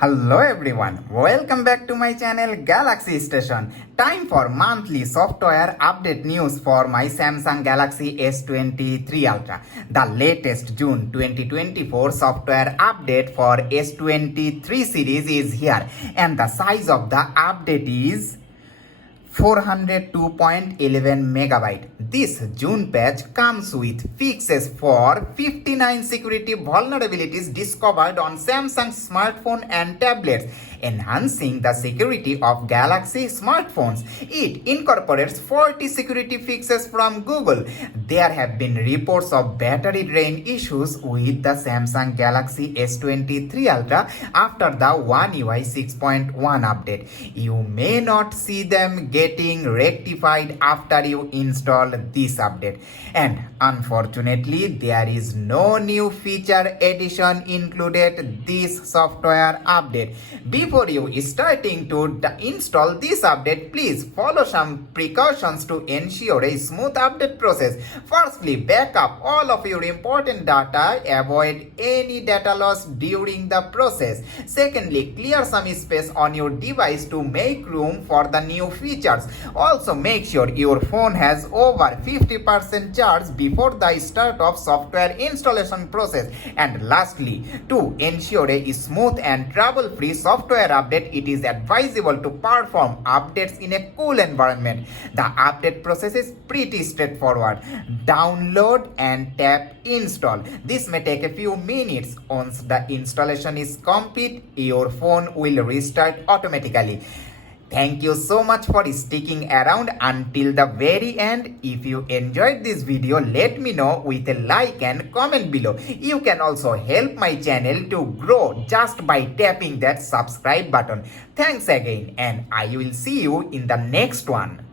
Hello everyone, welcome back to my channel Galaxy Station. Time for monthly software update news for my Samsung Galaxy S23 Ultra. The latest June 2024 software update for S23 series is here and the size of the update is 402.11 megabyte. This June patch comes with fixes for 59 security vulnerabilities discovered on Samsung smartphone and tablets, enhancing the security of Galaxy smartphones. It incorporates 40 security fixes from Google. There have been reports of battery drain issues with the Samsung Galaxy S23 Ultra after the One UI 6.1 update. You may not see them getting rectified after you install this update, and unfortunately there is no new feature addition included this software update. Before you starting to install this update, please follow some precautions to ensure a smooth update process. Firstly, back up all of your important data, avoid any data loss during the process. Secondly, clear some space on your device to make room for the new features. Also, make sure your phone has over 50% charge before the start of software installation process. And lastly, to ensure a smooth and trouble-free software update, it is advisable to perform updates in a cool environment. The update process is pretty straightforward. Download and tap install. This may take a few minutes. Once the installation is complete, your phone will restart automatically. Thank you so much for sticking around until the very end. If you enjoyed this video, let me know with a like and comment below. You can also help my channel to grow just by tapping that subscribe button. Thanks again, and I will see you in the next one.